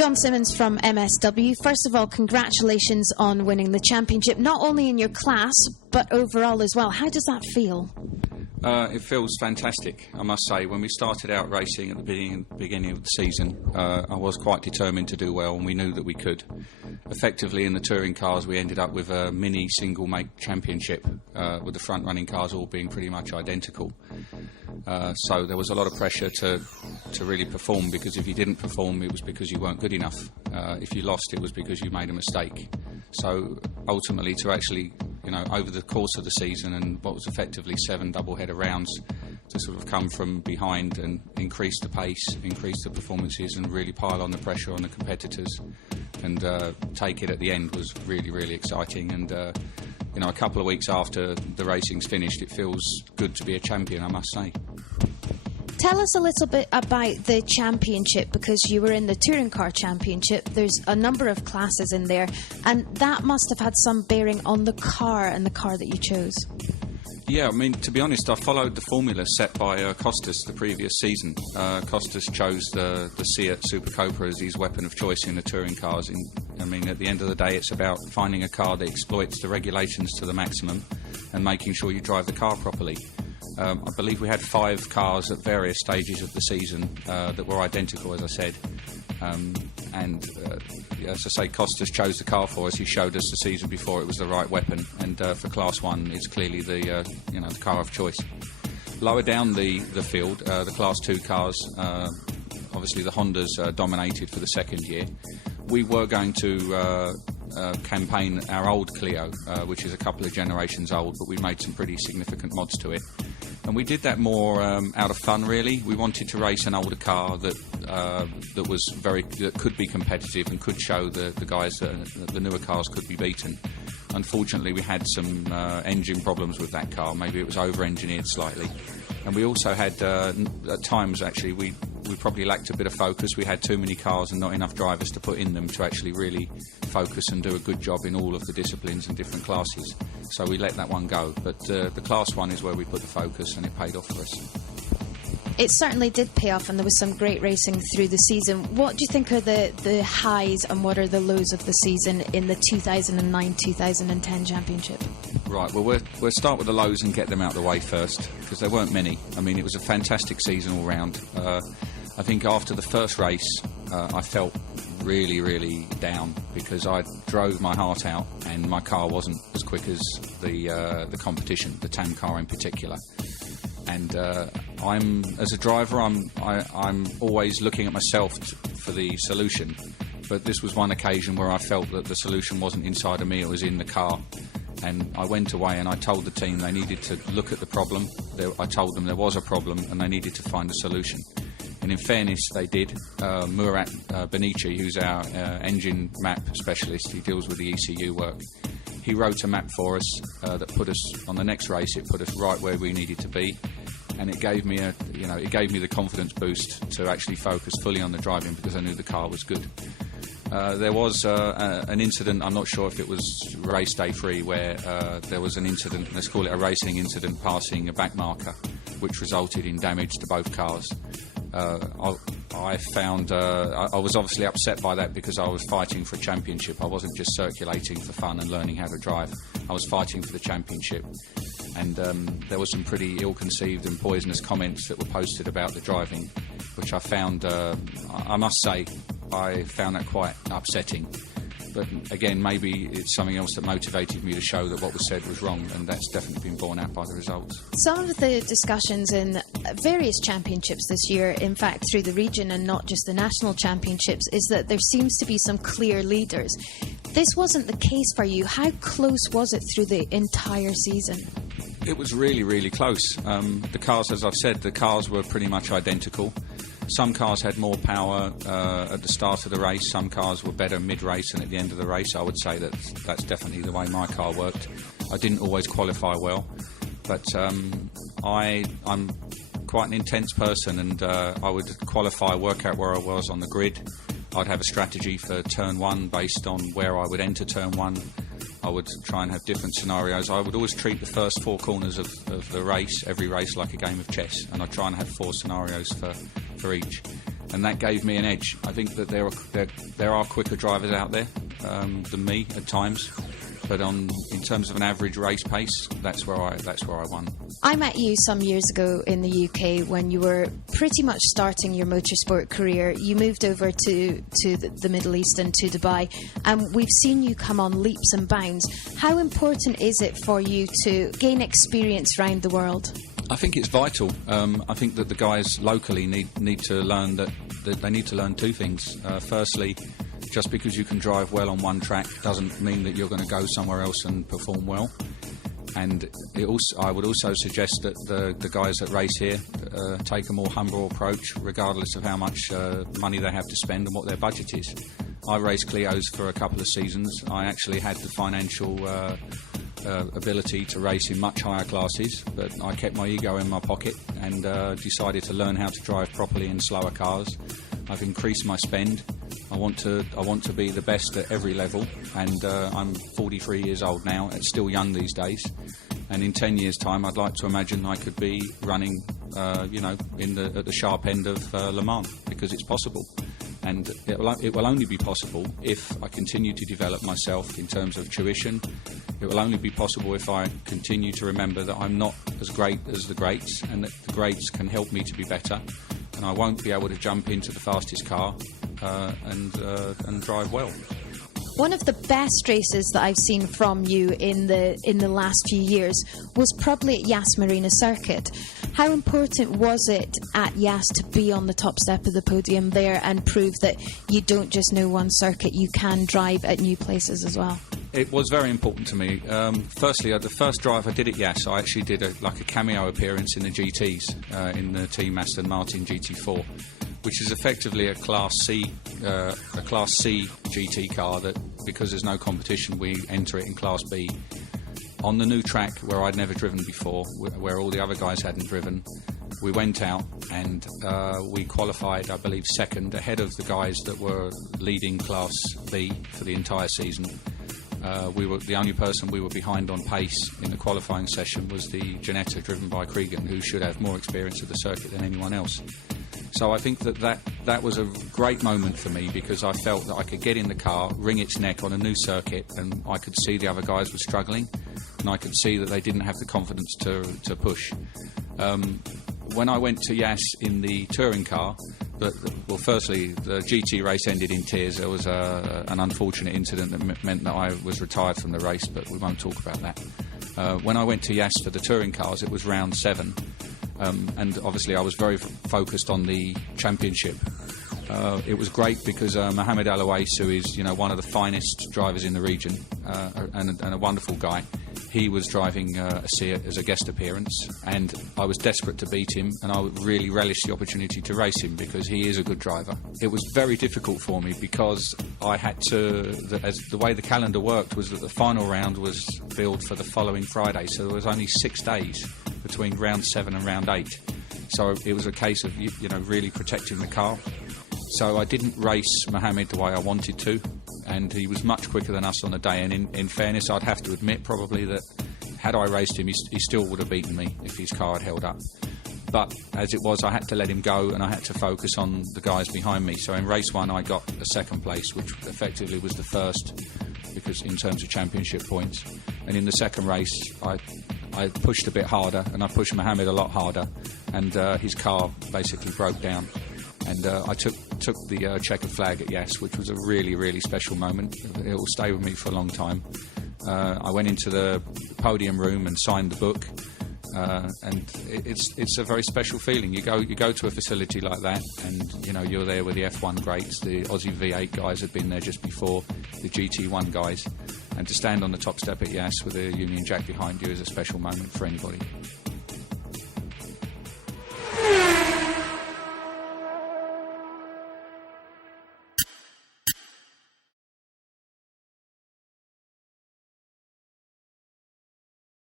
Jon Simmonds from MSW. First of all, congratulations on winning the championship, not only in your class, but overall as well. How does that feel? It feels fantastic, I must say. When we started out racing at the beginning of the season, I was quite determined to do well, and we knew that we could. Effectively, in the touring cars, we ended up with a mini single-make championship, with the front-running cars all being pretty much identical. So there was a lot of pressure to really perform, because if you didn't perform, it was because you weren't good enough. If you lost, it was because you made a mistake. So ultimately, to actually, over the course of the season and what was effectively 7 double-header rounds, to sort of come from behind and increase the pace, increase the performances, and really pile on the pressure on the competitors and take it at the end was really, really exciting. And a couple of weeks after the racing's finished, it feels good to be a champion, I must say. Tell us a little bit about the championship, because you were in the Touring Car Championship. There's a number of classes in there, and that must have had some bearing on the car and the car that you chose. Yeah, I mean, to be honest, I followed the formula set by Costas the previous season. Costas chose the Seat Super Cobra as his weapon of choice in the touring cars. I mean, at the end of the day, it's about finding a car that exploits the regulations to the maximum and making sure you drive the car properly. I believe we had 5 cars at various stages of the season that were identical, as I said. As I say, Costas chose the car for us. He showed us the season before it was the right weapon, and for Class 1 it's clearly the car of choice. Lower down the field, the Class 2 cars, obviously the Hondas dominated for the second year. We were going to campaign our old Clio, which is a couple of generations old, but we made some pretty significant mods to it. And we did that more out of fun, really. We wanted to race an older car that could be competitive and could show the guys that the newer cars could be beaten. Unfortunately, we had some engine problems with that car. Maybe it was over-engineered slightly. And we also had, at times, actually, we probably lacked a bit of focus. We had too many cars and not enough drivers to put in them to actually really focus and do a good job in all of the disciplines and different classes. So we let that one go. But the Class 1 is where we put the focus, and it paid off for us. It certainly did pay off, and there was some great racing through the season. What do you think are the highs and what are the lows of the season in the 2009-2010 championship? Right, well, we'll start with the lows and get them out of the way first, because there weren't many. I mean, it was a fantastic season all round. I think after the first race, I felt really, really down, because I drove my heart out and my car wasn't as quick as the competition, the TAM car in particular. And as a driver, I'm always looking at myself for the solution. But this was one occasion where I felt that the solution wasn't inside of me, it was in the car. And I went away and I told the team they needed to look at the problem. I told them there was a problem and they needed to find a solution. And in fairness, they did. Murat Benici, who's our engine map specialist, he deals with the ECU work. He wrote a map for us that put us on the next race. It put us right where we needed to be, and it gave me the confidence boost to actually focus fully on the driving, because I knew the car was good. There was an incident, I'm not sure if it was race day 3, where there was an incident, let's call it a racing incident, passing a back marker, which resulted in damage to both cars. I found I was obviously upset by that, because I was fighting for a championship. I wasn't just circulating for fun and learning how to drive. I was fighting for the championship. And there were some pretty ill-conceived and poisonous comments that were posted about the driving, which I found, I must say, I found that quite upsetting. But again, maybe it's something else that motivated me to show that what was said was wrong, and that's definitely been borne out by the results. Some of the discussions in various championships this year, in fact through the region and not just the national championships, is that there seems to be some clear leaders. This wasn't the case for you. How close was it through the entire season? It was really, really close. The cars, as I've said, the cars were pretty much identical. Some cars had more power at the start of the race. Some cars were better mid-race and at the end of the race. I would say that's definitely the way my car worked. I didn't always qualify well, but I'm quite an intense person, and I would qualify, work out where I was on the grid. I'd have a strategy for turn 1 based on where I would enter turn 1. I would try and have different scenarios. I would always treat the first 4 corners of the race, every race, like a game of chess, and I'd try and have 4 scenarios for each. and that gave me an edge. I think that there are quicker drivers out there than me at times, but in terms of an average race pace, that's where I won. I met you some years ago in the UK when you were pretty much starting your motorsport career. You moved over to the Middle East and to Dubai, and we've seen you come on leaps and bounds. How important is it for you to gain experience around the world? I think it's vital. I think that the guys locally need to learn that they need to learn two things. Firstly, just because you can drive well on one track doesn't mean that you're going to go somewhere else and perform well. And I would also suggest that the guys that race here take a more humble approach, regardless of how much money they have to spend and what their budget is. I raced Clios for a couple of seasons. I actually had the financial ability to race in much higher classes, but I kept my ego in my pocket and decided to learn how to drive properly in slower cars. I've increased my spend. I want to be the best at every level, and I'm 43 years old now. It's still young these days, and in 10 years' time, I'd like to imagine I could be running, at the sharp end of Le Mans, because it's possible. And it will only be possible if I continue to develop myself in terms of tuition. It will only be possible if I continue to remember that I'm not as great as the greats, and that the greats can help me to be better. And I won't be able to jump into the fastest car and drive well. One of the best races that I've seen from you in the last few years was probably at Yas Marina Circuit. How important was it at Yas to be on the top step of the podium there and prove that you don't just know one circuit, you can drive at new places as well? It was very important to me. Firstly, the first drive I did at Yas, I actually did a cameo appearance in the GTs, in the Team Aston Martin GT4, which is effectively a Class C GT car that, because there's no competition, we enter it in Class B. On the new track where I'd never driven before, where all the other guys hadn't driven, we went out and we qualified, I believe, second, ahead of the guys that were leading Class B for the entire season. We were the only person we were behind on pace in the qualifying session was the Ginetta driven by Cregan, who should have more experience of the circuit than anyone else. So I think that was a great moment for me, because I felt that I could get in the car, wring its neck on a new circuit, and I could see the other guys were struggling, and I could see that they didn't have the confidence to push. When I went to Yas in the touring car, firstly, the GT race ended in tears. There was an unfortunate incident that meant that I was retired from the race, but we won't talk about that. When I went to Yas for the touring cars, it was round 7. And obviously I was very focused on the championship. It was great because Mohamed Alouais, who is one of the finest drivers in the region and a wonderful guy, he was driving a Seat as a guest appearance, and I was desperate to beat him, and I really relished the opportunity to race him because he is a good driver. It was very difficult for me because I had to, the way the calendar worked was that the final round was billed for the following Friday, so there was only 6 days between round 7 and round 8. So it was a case of really protecting the car. So I didn't race Mohamed the way I wanted to, and he was much quicker than us on the day. And in fairness, I'd have to admit probably that had I raced him, he still would have beaten me if his car had held up. But as it was, I had to let him go, and I had to focus on the guys behind me. So in race 1, I got a 2nd place, which effectively was the first, because in terms of championship points. And in the 2nd race, I pushed a bit harder, and I pushed Mohamed a lot harder, and his car basically broke down. And I took the checkered flag at Yas, which was a really, really special moment. It will stay with me for a long time. I went into the podium room and signed the book, and it's a very special feeling. You go to a facility like that, and you're there with the F1 greats. The Aussie V8 guys had been there just before, the GT1 guys, and to stand on the top step at Yas with a Union Jack behind you is a special moment for anybody.